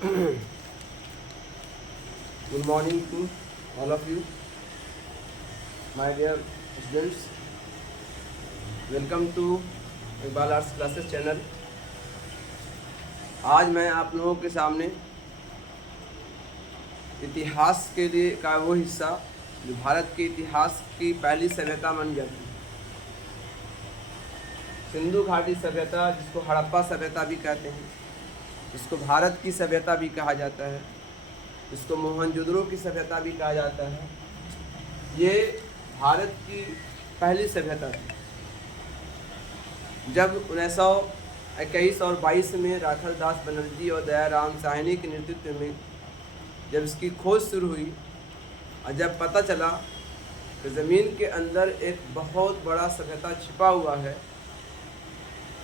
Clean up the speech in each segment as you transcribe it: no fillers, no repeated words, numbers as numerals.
Good morning to all of you, my dear students. Welcome to Iqbal arts classes channel. आज मैं आप लोगों के सामने इतिहास के लिए का वो हिस्सा जो भारत के इतिहास की पहली सभ्यता मानी जाती है, सिंधु घाटी सभ्यता, जिसको हड़प्पा सभ्यता भी कहते हैं, जिसको भारत की सभ्यता भी कहा जाता है, जिसको मोहनजोदड़ो की सभ्यता भी कहा जाता है। ये भारत की पहली सभ्यता थी। जब 1921 और 22 में राखल दास बनर्जी और दयाराम साहनी के नेतृत्व में जब इसकी खोज शुरू हुई और जब पता चला कि ज़मीन के अंदर एक बहुत बड़ा सभ्यता छिपा हुआ है,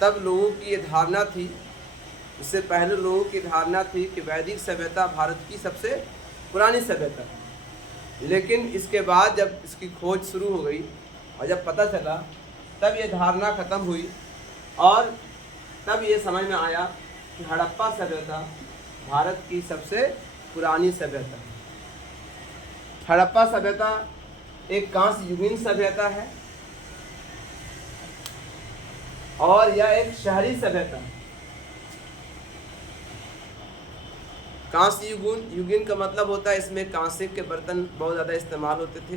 तब लोगों की ये धारणा थी, इससे पहले लोगों की धारणा थी कि वैदिक सभ्यता भारत की सबसे पुरानी सभ्यता है। लेकिन इसके बाद जब इसकी खोज शुरू हो गई और जब पता चला, तब ये धारणा ख़त्म हुई और तब ये समझ में आया कि हड़प्पा सभ्यता भारत की सबसे पुरानी सभ्यता है। हड़प्पा सभ्यता एक कांस्य युगीन सभ्यता है और यह एक शहरी सभ्यता है। कांस्य युगीन का मतलब होता है इसमें कांसे के बर्तन बहुत ज़्यादा इस्तेमाल होते थे,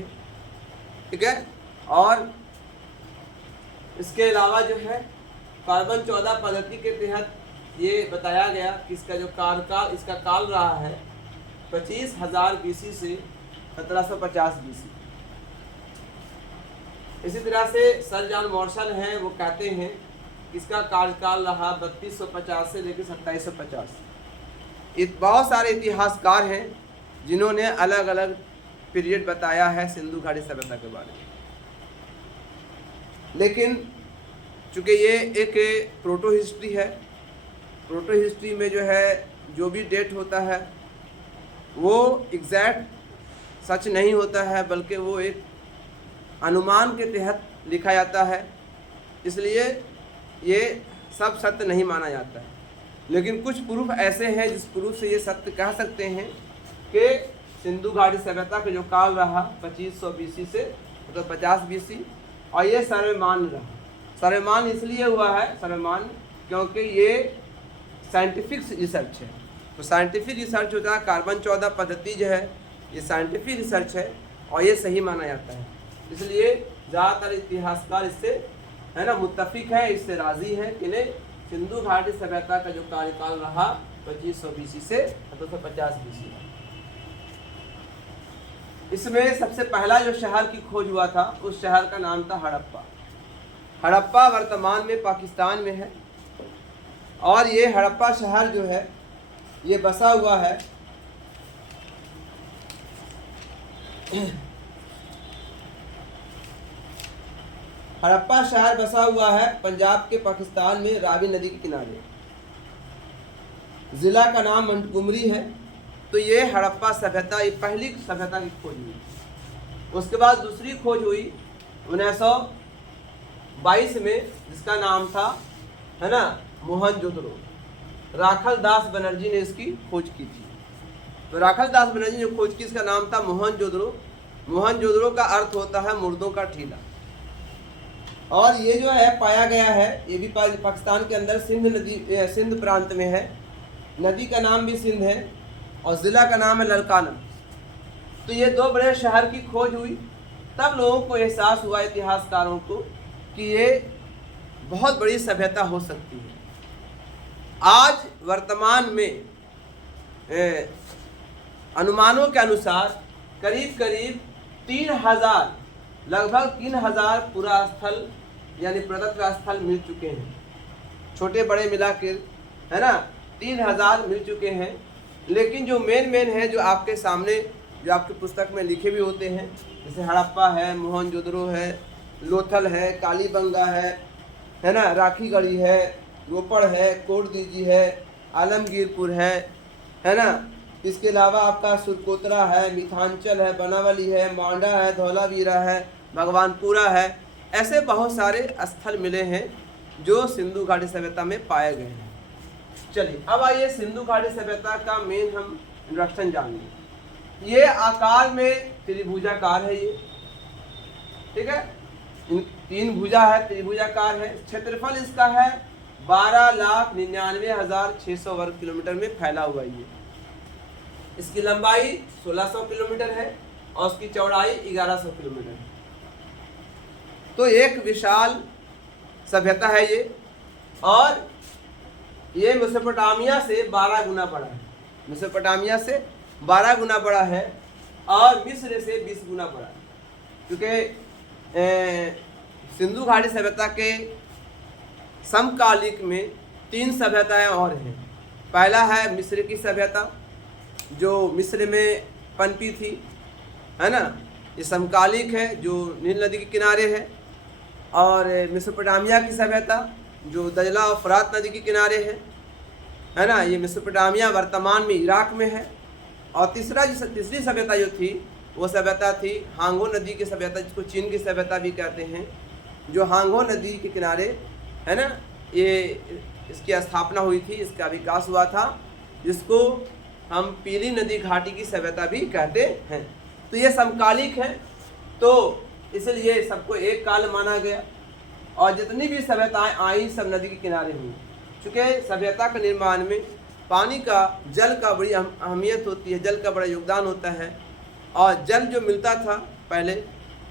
ठीक है। और इसके अलावा जो है कार्बन 14 पद्धति के तहत ये बताया गया कि इसका जो कार्यकाल, इसका काल रहा है 25,000 BC से 1750 BC। इसी तरह से सर जॉन मार्शल हैं, वो कहते हैं कि इसका कार्यकाल रहा 3250 से लेकर 2750। बहुत सारे इतिहासकार हैं जिन्होंने अलग अलग पीरियड बताया है सिंधु घाटी सभ्यता के बारे में। लेकिन चूँकि ये एक प्रोटो हिस्ट्री है, प्रोटो हिस्ट्री में जो है जो भी डेट होता है वो एग्जैक्ट सच नहीं होता है, बल्कि वो एक अनुमान के तहत लिखा जाता है, इसलिए ये सब सत्य नहीं माना जाता है। लेकिन कुछ प्रूफ ऐसे हैं जिस प्रूफ से ये सत्य कह सकते हैं कि सिंधु घाटी सभ्यता का जो काल रहा 2500 BC से 50 BC, और ये सर्वमान्य रहा। सर्वमान्य इसलिए हुआ है सर्वमान्य क्योंकि ये साइंटिफिक रिसर्च है। तो साइंटिफिक रिसर्च होता है, कार्बन 14 पद्धति जो है ये साइंटिफिक रिसर्च है और ये सही माना जाता है। इसलिए ज़्यादातर इतिहासकार इससे है ना मुत्तफिक है, इससे राज़ी है कि नहीं, सिंधु घाटी सभ्यता का जो कार्यकाल रहा 2500 BC से 1750 BC। इसमें सबसे पहला जो शहर की खोज हुआ था उस शहर का नाम था हड़प्पा। हड़प्पा वर्तमान में पाकिस्तान में है और ये हड़प्पा शहर जो है ये बसा हुआ है हड़प्पा शहर बसा हुआ है पंजाब के पाकिस्तान में रावी नदी के किनारे। ज़िला का नाम मंटगुमरी है। तो ये हड़प्पा सभ्यता, ये पहली सभ्यता की खोज हुई। उसके बाद दूसरी खोज हुई 1922 में, जिसका नाम था है ना मोहनजोदड़ो। राखल दास बनर्जी ने इसकी खोज की थी। तो राखल दास बनर्जी ने खोज की, इसका नाम था मोहनजोदड़ो। मोहनजोदड़ो का अर्थ होता है मुर्दों का ठीला। और ये जो है पाया गया है, ये भी पाकिस्तान के अंदर सिंध प्रांत में है। नदी का नाम भी सिंध है और ज़िला का नाम है ललकाना। तो ये दो बड़े शहर की खोज हुई। तब लोगों को एहसास हुआ, इतिहासकारों को, कि ये बहुत बड़ी सभ्यता हो सकती है। आज वर्तमान में अनुमानों के अनुसार करीब करीब 3000 लगभग 3000 पुरा स्थल यानी पुरातत्व स्थल मिल चुके हैं, छोटे बड़े मिला के, है ना 3000 मिल चुके हैं। लेकिन जो मेन है, जो आपके सामने, जो आपकी पुस्तक में लिखे भी होते हैं, जैसे हड़प्पा है, मोहनजोदड़ो है, लोथल है, कालीबंगा है ना, राखीगढ़ी है, रोपड़ है, कोटदीजी है, आलमगीरपुर है ना। इसके अलावा आपका सुरकोतरा है, मिथांचल है, बनावली है, मांडा है, धौलावीरा है, भगवानपुरा है। ऐसे बहुत सारे स्थल मिले हैं जो सिंधु घाटी सभ्यता में पाए गए हैं। चलिए अब आइए सिंधु घाटी सभ्यता का मेन हम इंट्रोडक्शन जानेंगे। ये आकार में त्रिभुजाकार है, ये ठीक है, तीन भुजा है, त्रिभुजाकार है। क्षेत्रफल इसका है 12,99,600 वर्ग किलोमीटर में फैला हुआ है। इसकी लंबाई 1600 किलोमीटर है और उसकी चौड़ाई 1100 किलोमीटर है। तो एक विशाल सभ्यता है ये, और ये मेसोपोटामिया से 12 गुना बड़ा है। मेसोपोटामिया से 12 गुना बड़ा है और मिस्र से 20 गुना बड़ा है, क्योंकि सिंधु घाटी सभ्यता के समकालिक में 3 सभ्यताएं और हैं। पहला है मिस्र की सभ्यता, जो मिस्र में पनपी थी, है ना, ये समकालिक है, जो नील नदी के किनारे है। और मेसोपोटामिया की सभ्यता जो दजला और फरात नदी के किनारे है ना, ये मेसोपोटामिया वर्तमान में इराक में है। और तीसरी सभ्यता जो थी वो सभ्यता थी हांगो नदी की सभ्यता, जिसको चीन की सभ्यता भी कहते हैं, जो हांगो नदी के किनारे है ना, ये इसकी स्थापना हुई थी, इसका विकास हुआ था, जिसको हम पीली नदी घाटी की सभ्यता भी कहते हैं। तो ये समकालिक है, तो इसलिए सबको एक काल माना गया। और जितनी भी सभ्यताएं आई सब नदी के किनारे हुई, चूँकि सभ्यता के निर्माण में पानी का, जल का बड़ी अहमियत होती है, जल का बड़ा योगदान होता है। और जल जो मिलता था पहले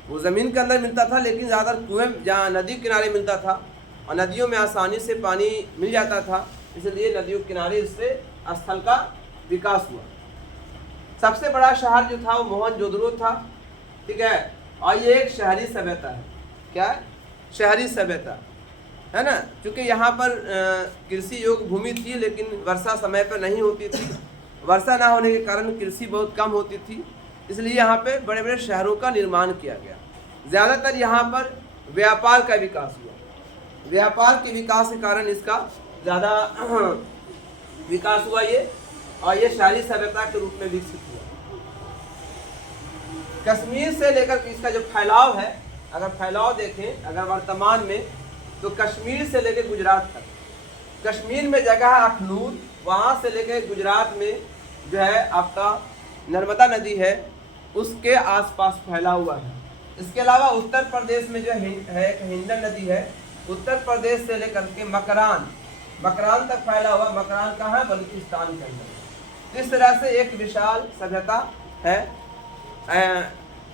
वो ज़मीन के अंदर मिलता था, लेकिन ज़्यादातर कुएं जहाँ नदी किनारे मिलता था, और नदियों में आसानी से पानी मिल जाता था, इसलिए नदियों के किनारे इससे स्थल का विकास हुआ। सबसे बड़ा शहर जो था वो मोहनजोदड़ो था, ठीक है। और ये एक शहरी सभ्यता है। क्या है? शहरी सभ्यता है ना, क्योंकि यहाँ पर कृषि योग्य भूमि थी, लेकिन वर्षा समय पर नहीं होती थी। वर्षा ना होने के कारण कृषि बहुत कम होती थी, इसलिए यहाँ पे बड़े बड़े शहरों का निर्माण किया गया। ज़्यादातर यहाँ पर व्यापार का विकास हुआ। व्यापार के विकास के कारण इसका ज़्यादा विकास हुआ ये, और ये शहरी सभ्यता के रूप में विकसित हुआ। कश्मीर से लेकर इसका जो फैलाव है, अगर फैलाव देखें अगर वर्तमान में, तो कश्मीर से लेकर गुजरात तक, कश्मीर में जगह है अखनूर, वहाँ से लेकर गुजरात में जो है आपका नर्मदा नदी है, उसके आसपास फैला हुआ है। इसके अलावा उत्तर प्रदेश में जो है एक हिंडन नदी है, उत्तर प्रदेश से लेकर के मकरान तक फैला हुआ। मकरान कहाँ है? बलूचिस्तान के अंदर। इस तरह से एक विशाल सभ्यता है,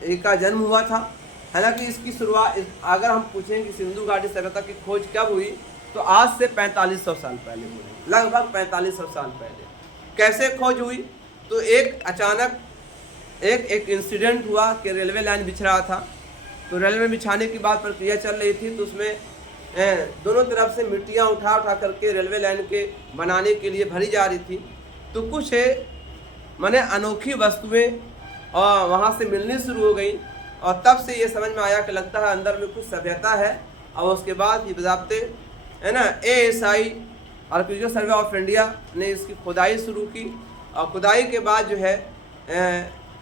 इसका जन्म हुआ था। हालांकि इसकी शुरुआत, अगर हम पूछें कि सिंधु घाटी सभ्यता की खोज कब हुई, तो आज से 4500 साल पहले हुई, लगभग 4500 साल पहले। कैसे खोज हुई? तो एक अचानक एक इंसिडेंट हुआ कि रेलवे लाइन बिछ रहा था, तो रेलवे बिछाने की बात प्रक्रिया चल रही थी, तो उसमें दोनों तरफ से मिट्टियाँ उठा करके रेलवे लाइन के बनाने के लिए भरी जा रही थी। तो कुछ माने अनोखी वस्तुएं और वहाँ से मिलनी शुरू हो गई, और तब से ये समझ में आया कि लगता है अंदर में कुछ सभ्यता है। और उसके बाद ये बजाते है ना, ASI archaeological survey of India ने इसकी खुदाई शुरू की, और खुदाई के बाद जो है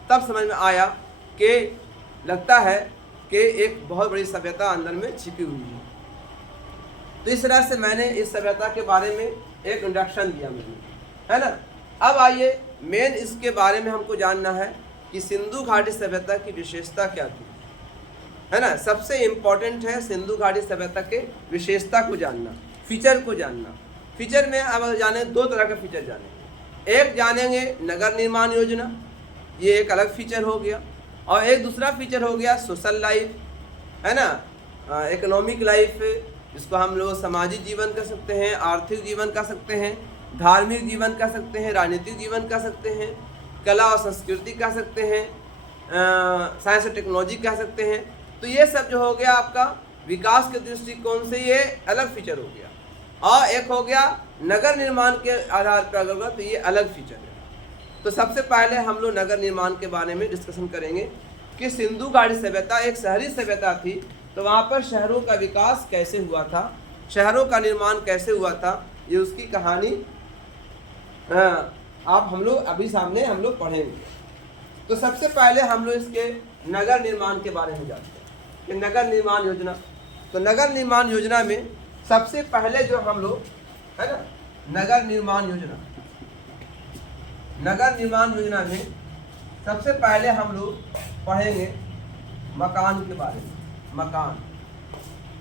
तब समझ में आया कि लगता है कि एक बहुत बड़ी सभ्यता अंदर में छिपी हुई है। तो इस तरह से मैंने इस सभ्यता के बारे में एक इंट्रोडक्शन दिया मैंने, है ना। अब आइए मेन इसके बारे में हमको जानना है कि सिंधु घाटी सभ्यता की विशेषता क्या थी, है ना। सबसे इम्पोर्टेंट है सिंधु घाटी सभ्यता के विशेषता को जानना, फीचर को जानना। फीचर में अब जाने 2 तरह का फीचर जानेंगे। एक जानेंगे नगर निर्माण योजना, ये एक अलग फीचर हो गया, और एक दूसरा फीचर हो गया सोशल लाइफ, है ना, इकोनॉमिक लाइफ, जिसको हम लोग सामाजिक जीवन कह सकते हैं, आर्थिक जीवन कह सकते हैं, धार्मिक जीवन कह सकते हैं, राजनीतिक जीवन कह सकते हैं, कला और संस्कृति कह सकते हैं, साइंस और टेक्नोलॉजी कह सकते हैं। तो ये सब जो हो गया आपका विकास के दृष्टिकोण से ये अलग फीचर हो गया। और एक हो गया नगर निर्माण के आधार पर अगर, तो ये अलग फीचर है। तो सबसे पहले हम लोग नगर निर्माण के बारे में डिस्कशन करेंगे कि सिंधु घाटी सभ्यता एक शहरी सभ्यता थी, तो वहाँ पर शहरों का विकास कैसे हुआ था, शहरों का निर्माण कैसे हुआ था, ये उसकी कहानी आप हम लोग अभी सामने हम लोग पढ़ेंगे। तो सबसे पहले हम लोग इसके नगर निर्माण के बारे में जानते हैं कि नगर निर्माण योजना। तो नगर निर्माण योजना में सबसे पहले जो हम लोग, है ना, नगर निर्माण योजना। नगर निर्माण योजना में सबसे पहले हम लोग पढ़ेंगे मकान के बारे में। मकान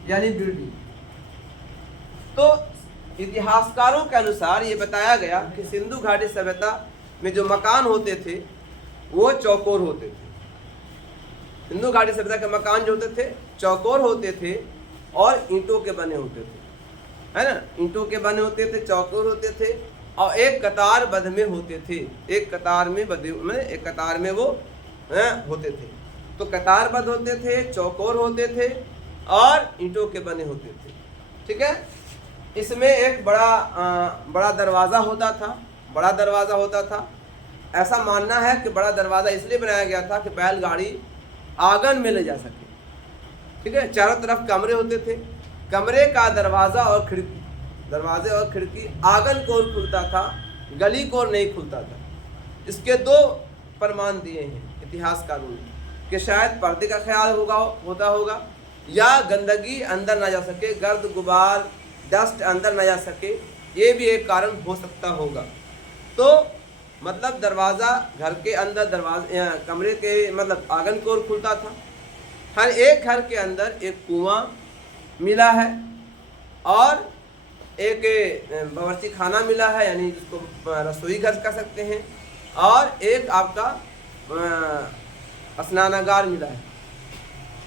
यानी बिल्डिंग। तो इतिहासकारों के अनुसार ये बताया गया कि सिंधु घाटी सभ्यता में जो मकान होते थे वो चौकोर होते थे। सिंधु घाटी सभ्यता के मकान जो होते थे चौकोर होते थे और ईंटों के बने होते थे, है ना। ईंटों के बने होते थे, चौकोर होते थे और एक कतारबद्ध में होते थे। एक कतार में बदे मतलब एक कतार में वो होते थे। तो कतारबद्ध होते थे, चौकोर होते थे और ईंटों के बने होते थे। ठीक है। इसमें एक बड़ा दरवाज़ा होता था। बड़ा दरवाज़ा होता था। ऐसा मानना है कि बड़ा दरवाज़ा इसलिए बनाया गया था कि बैलगाड़ी आंगन में ले जा सके। ठीक है। चारों तरफ कमरे होते थे। कमरे का दरवाज़ा और खिड़की, दरवाजे और खिड़की आंगन को ओर खुलता था, गली को ओर नहीं खुलता था। इसके दो प्रमाण दिए हैं इतिहासकारों ने कि शायद पर्दे का ख्याल होता होगा या गंदगी अंदर ना जा सके, गर्द गुबार डस्ट अंदर ना जा सके, ये भी एक कारण हो सकता होगा। तो मतलब दरवाज़ा घर के अंदर, दरवाजे कमरे के मतलब आंगन की ओर खुलता था। हर एक घर के अंदर एक कुआं मिला है और एक बावर्ची खाना मिला है, यानी जिसको रसोई घर कह सकते हैं, और एक आपका स्नानागार मिला है।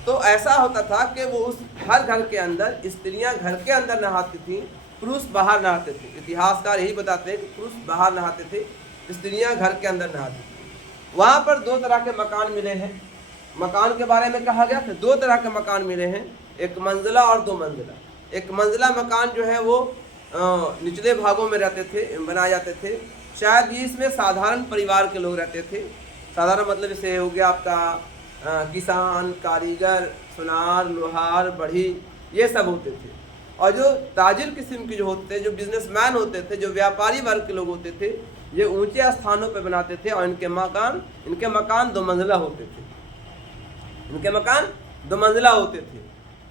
तो ऐसा होता था कि वो उस हर घर के अंदर स्त्रियां घर के अंदर नहाती थीं, पुरुष बाहर नहाते थे। इतिहासकार यही बताते हैं कि पुरुष बाहर नहाते थे, स्त्रियां घर के अंदर नहाती थी। वहाँ पर दो तरह के मकान मिले हैं। मकान के बारे में कहा गया कि दो तरह के मकान मिले हैं, एक मंजिला और दो मंजिला। एक मंजिला मकान जो है वो निचले भागों में रहते थे, बनाए जाते थे। शायद इसमें साधारण परिवार के लोग रहते थे। साधारण मतलब जैसे हो गया आपका किसान, कारीगर, सुनार, लोहार, बढ़ी, ये सब होते थे। और जो ताजिर किस्म के जो होते थे, जो बिजनेसमैन होते थे, जो व्यापारी वर्ग के लोग होते थे, ये ऊंचे स्थानों पर बनाते थे और इनके मकान दो मंजिला होते थे। इनके मकान दो मंजिला होते थे।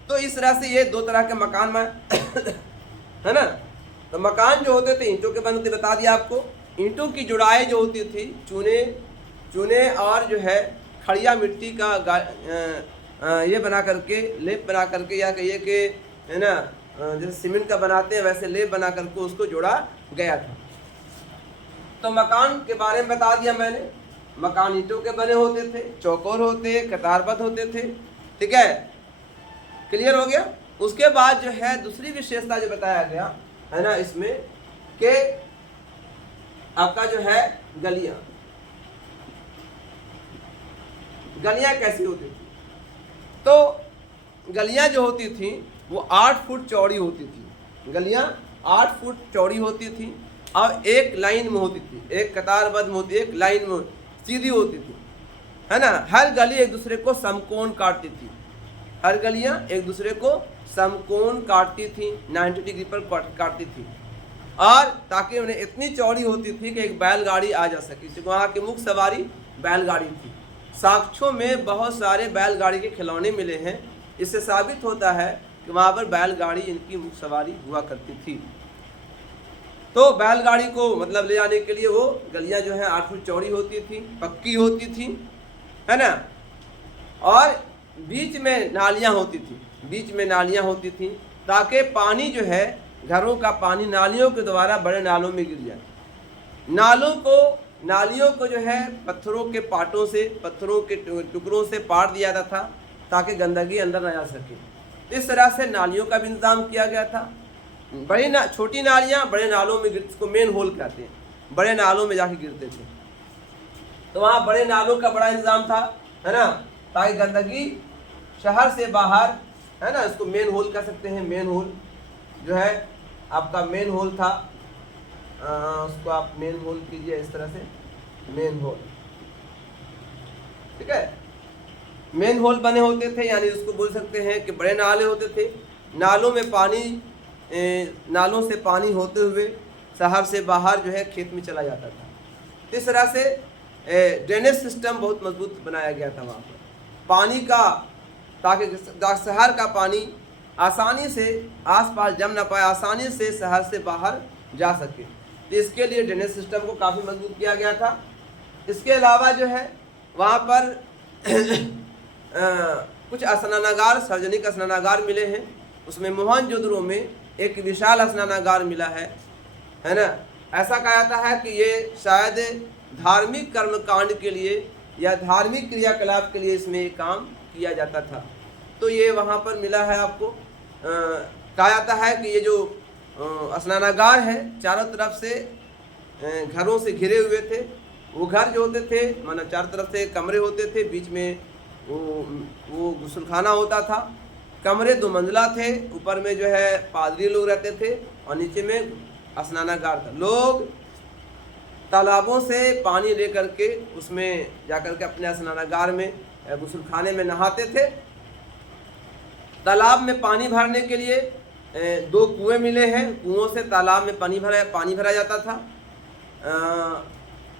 तो इस तरह से ये दो तरह के मकान है ना। तो मकान जो होते थे ईंटों के बनते, बता दिया आपको। ईंटों की जुड़ाई जो होती थी चूने और जो है खड़िया मिट्टी का ये बना करके, लेप बना करके, या कहिए कि है ना जैसे सीमेंट का बनाते हैं वैसे लेप बना करके उसको जोड़ा गया था। तो मकान के बारे में बता दिया मैंने। मकान ईंटों के बने होते थे, चौकोर होते, कतारबद्ध होते थे। ठीक है, क्लियर हो गया। उसके बाद जो है दूसरी विशेषता जो बताया गया है ना इसमें कि आपका जो है गलियां कैसी होती थी। तो गलियां जो होती थी वो 8 फुट चौड़ी होती थी। गलियां 8 फुट चौड़ी होती थी और एक लाइन में होती थी, एक कतारबद्ध में होती, एक लाइन में सीधी होती थी, है ना। हर गली एक दूसरे को समकोण काटती थी। हर गलियां एक दूसरे को समकोण काटती थी, 90 डिग्री पर काटती थी। और ताकि उन्हें इतनी चौड़ी होती थी कि एक बैलगाड़ी आ जा सके। वहाँ की मुख्य सवारी बैलगाड़ी थी। साक्ष्यों में बहुत सारे बैलगाड़ी के खिलौने मिले हैं। इससे साबित होता है कि वहाँ पर बैलगाड़ी इनकी मुख्य सवारी हुआ करती थी। तो बैलगाड़ी को मतलब ले जाने के लिए वो गलियां जो है 8 फुट चौड़ी होती थी, पक्की होती थी, है ना। और बीच में नालियां होती थी, बीच में नालियां होती थी ताकि पानी जो है घरों का पानी नालियों के द्वारा बड़े नालों में गिर जाए। नालियों को जो है पत्थरों के पाटों से, पत्थरों के टुकड़ों से पाट दिया जाता था ताकि गंदगी अंदर न जा सके। इस तरह से नालियों का भी इंतजाम किया गया था। छोटी नालियाँ बड़े नालों में गिरती, इसको मेन होल कहते हैं, बड़े नालों में जाके गिरते थे। तो वहाँ बड़े नालों का बड़ा इंतजाम था, है ना, ताकि गंदगी शहर से बाहर, है ना, इसको मेन होल कह सकते हैं। मेन होल जो है आपका मेन होल था, उसको आप मेन होल कीजिए इस तरह से, मेन होल। ठीक है, मेन होल बने होते थे, यानी उसको बोल सकते हैं कि बड़े नाले होते थे। नालों से पानी होते हुए शहर से बाहर जो है खेत में चला जाता था। इस तरह से ड्रेनेज सिस्टम बहुत मजबूत बनाया गया था वहाँ पर पानी का, ताकि शहर का पानी आसानी से आसपास जम ना पाए, आसानी से शहर से बाहर जा सके। तो इसके लिए ड्रेनेज सिस्टम को काफ़ी मजबूत किया गया था। इसके अलावा जो है वहाँ पर कुछ स्नानागार, सार्वजनिक स्नानागार मिले हैं। उसमें मोहनजोदड़ो में एक विशाल स्नानागार मिला है ना। ऐसा कहा जाता है कि ये शायद धार्मिक कर्मकांड के लिए या धार्मिक क्रियाकलाप के लिए इसमें काम किया जाता था। तो ये वहाँ पर मिला है आपको। कहा जाता है कि ये जो स्नानागार है चारों तरफ से घरों से घिरे हुए थे। वो घर जो होते थे माना चारों तरफ से कमरे होते थे, बीच में वो गुस्लखाना होता था। कमरे 2 मंजिला थे, ऊपर में जो है पादरी लोग रहते थे और नीचे में स्नानागार था। लोग तालाबों से पानी ले करके उसमें जाकर के अपने स्नानागार में गुस्लखाने में नहाते थे। तालाब में पानी भरने के लिए 2 कुएं मिले हैं। कुओं से तालाब में पानी भरा जाता था।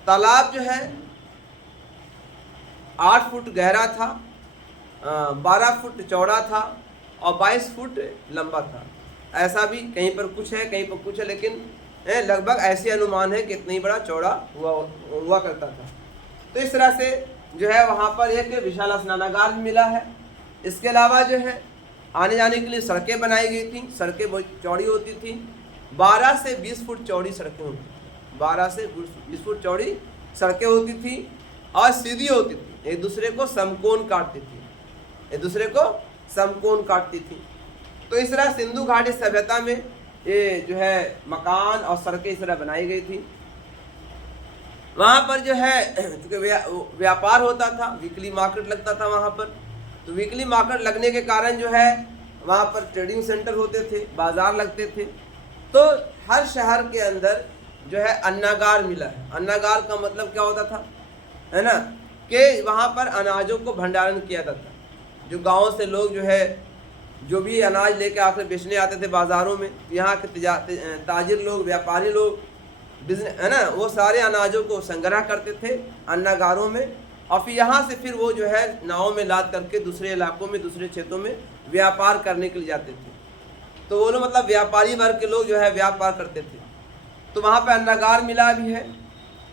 तालाब जो है 8 फुट गहरा था, 12 फुट चौड़ा था और 22 फुट लंबा था। ऐसा भी कहीं पर कुछ है, कहीं पर कुछ है, लेकिन लगभग ऐसे अनुमान है कि इतना ही बड़ा चौड़ा हुआ करता था। तो इस तरह से जो है वहाँ पर एक विशाल स्नानागार भी मिला है। इसके अलावा जो है आने जाने के लिए सड़कें बनाई गई थी। सड़कें बहुत चौड़ी होती थी, 12 से 20 फुट चौड़ी सड़कें होती थी। 12 से 20 फुट चौड़ी सड़कें होती थी और सीधी होती थी, एक दूसरे को समकोण काटती थी। तो इस तरह सिंधु घाटी सभ्यता में ये जो है मकान और सड़कें इस तरह बनाई गई थी। वहाँ पर जो है चूँकि व्यापार होता था, वीकली मार्केट लगता था वहाँ पर। तो वीकली मार्केट लगने के कारण जो है वहाँ पर ट्रेडिंग सेंटर होते थे, बाजार लगते थे। तो हर शहर के अंदर जो है अन्नागार मिला है। अन्नागार का मतलब क्या होता था, है ना, कि वहाँ पर अनाजों को भंडारण किया जाता था। जो गाँव से लोग जो है जो भी अनाज लेके आकर बेचने आते थे बाज़ारों में, यहाँ के ताजिर लोग, व्यापारी लोग, बिजनेस, है ना, वो सारे अनाजों को संग्रह करते थे अन्नागारों में और फिर यहाँ से फिर वो जो है नाव में लाद करके दूसरे इलाकों में, दूसरे क्षेत्रों में व्यापार करने के लिए जाते थे। तो वो लोग मतलब व्यापारी वर्ग के लोग जो है व्यापार करते थे। तो वहाँ पे अन्नागार मिला भी है।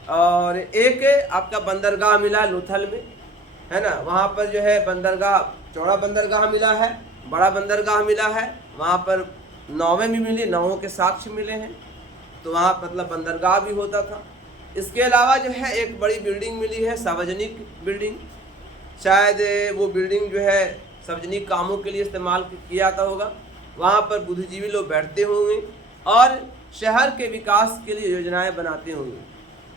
और एक आपका बंदरगाह मिला लोथल में, है ना। वहाँ पर जो है बंदरगाह, चौड़ा बंदरगाह मिला है, बड़ा बंदरगाह मिला है। वहाँ पर नावें भी मिली, नावों के साक्ष्य मिले हैं। तो वहाँ मतलब बंदरगाह भी होता था। इसके अलावा जो है एक बड़ी बिल्डिंग मिली है, सार्वजनिक बिल्डिंग। शायद वो बिल्डिंग जो है सार्वजनिक कामों के लिए इस्तेमाल किया जाता होगा। वहाँ पर बुद्धिजीवी लोग बैठते होंगे और शहर के विकास के लिए योजनाएं बनाते होंगे,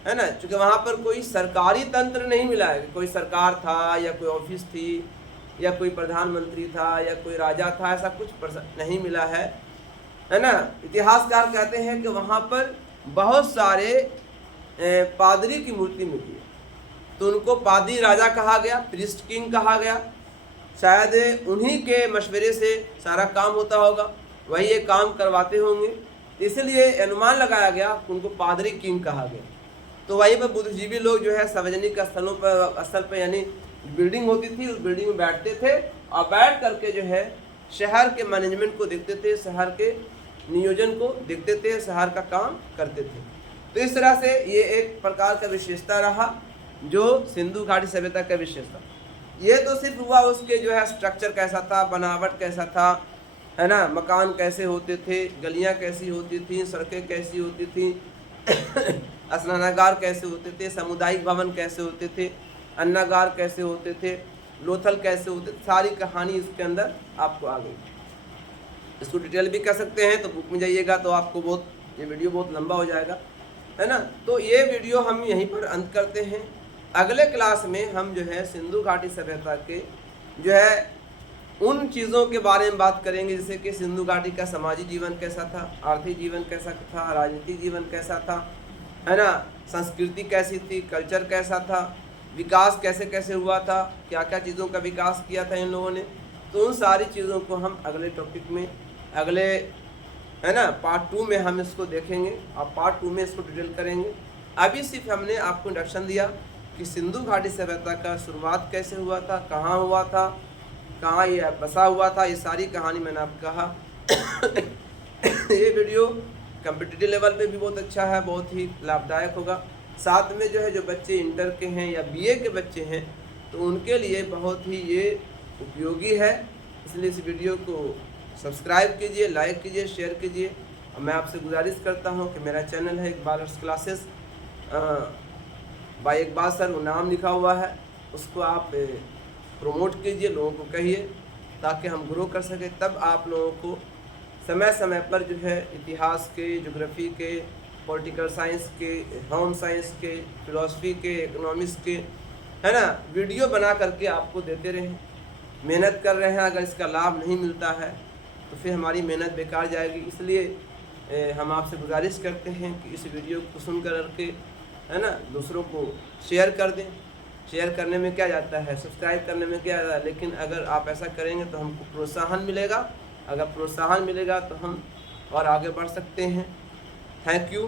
है ना। क्योंकि वहाँ पर कोई सरकारी तंत्र नहीं मिला है, कोई सरकार था या कोई ऑफिस थी या कोई प्रधानमंत्री था या कोई राजा था, ऐसा कुछ नहीं मिला है ना। इतिहासकार कहते हैं कि वहाँ पर बहुत सारे पादरी की मूर्ति मिली है। तो उनको पादरी राजा कहा गया, प्रीस्ट किंग कहा गया। शायद उन्हीं के मशवरे से सारा काम होता होगा, वही ये काम करवाते होंगे, इसलिए अनुमान लगाया गया कि उनको पादरी किंग कहा गया। तो वहीं पर बुद्धिजीवी लोग जो है सार्वजनिक स्थल पर यानी बिल्डिंग होती थी, उस बिल्डिंग में बैठते थे और बैठ करके जो है शहर के मैनेजमेंट को देखते थे, शहर के नियोजन को देखते थे, शहर का काम करते थे। तो इस तरह से ये एक प्रकार का विशेषता रहा जो सिंधु घाटी सभ्यता का विशेषता। ये तो सिर्फ हुआ उसके जो है स्ट्रक्चर कैसा था, बनावट कैसा था, है ना, मकान कैसे होते थे, गलियां कैसी होती थी, सड़कें कैसी होती थी, स्नानागार कैसे होते थे, सामुदायिक भवन कैसे होते थे, अन्नागार कैसे होते थे, लोथल कैसे होते थे, सारी कहानी इसके अंदर आपको आ गई। इसको डिटेल भी कर सकते हैं, तो बुक में जाइएगा तो आपको ये वीडियो बहुत लंबा हो जाएगा, है ना। तो ये वीडियो हम यहीं पर अंत करते हैं। अगले क्लास में हम जो है सिंधु घाटी सभ्यता के जो है उन चीज़ों के बारे में बात करेंगे, जैसे कि सिंधु घाटी का समाजी जीवन कैसा था, आर्थिक जीवन कैसा था, राजनीतिक जीवन कैसा था, है ना, संस्कृति कैसी थी, कल्चर कैसा था, विकास कैसे कैसे हुआ था, क्या क्या चीज़ों का विकास किया था इन लोगों ने। तो उन सारी चीज़ों को हम अगले टॉपिक में, अगले, है ना, पार्ट 2 में हम इसको देखेंगे और पार्ट 2 में इसको डिटेल करेंगे। अभी सिर्फ हमने आपको इंट्रोडक्शन दिया कि सिंधु घाटी सभ्यता का शुरुआत कैसे हुआ था, कहाँ हुआ था, कहाँ ये बसा हुआ था, ये सारी कहानी मैंने आपको कहा। ये वीडियो कम्पिटिटिव लेवल पे भी बहुत अच्छा है, बहुत ही लाभदायक होगा। साथ में जो है जो बच्चे इंटर के हैं या बीए के बच्चे हैं तो उनके लिए बहुत ही ये उपयोगी है। इसलिए इस वीडियो को सब्सक्राइब कीजिए, लाइक कीजिए, शेयर कीजिए। और मैं आपसे गुजारिश करता हूँ कि मेरा चैनल है Iqbal arts classes bye Iqbal sir, वो नाम लिखा हुआ है, उसको आप प्रमोट कीजिए, लोगों को कहिए ताकि हम ग्रो कर सकें। तब आप लोगों को समय समय पर जो है इतिहास के, ज्योग्राफी के, पॉलिटिकल साइंस के, होम साइंस के, फिलॉसफी के, इकोनॉमिक्स के, है ना, वीडियो बना करके आपको देते रहें। मेहनत कर रहे हैं, अगर इसका लाभ नहीं मिलता है तो फिर हमारी मेहनत बेकार जाएगी। इसलिए हम आपसे गुजारिश करते हैं कि इस वीडियो को सुन करके, है ना, दूसरों को शेयर कर दें। शेयर करने में क्या जाता है, सब्सक्राइब करने में क्या जाता है, लेकिन अगर आप ऐसा करेंगे तो हमको प्रोत्साहन मिलेगा। अगर प्रोत्साहन मिलेगा तो हम और आगे बढ़ सकते हैं। Thank you.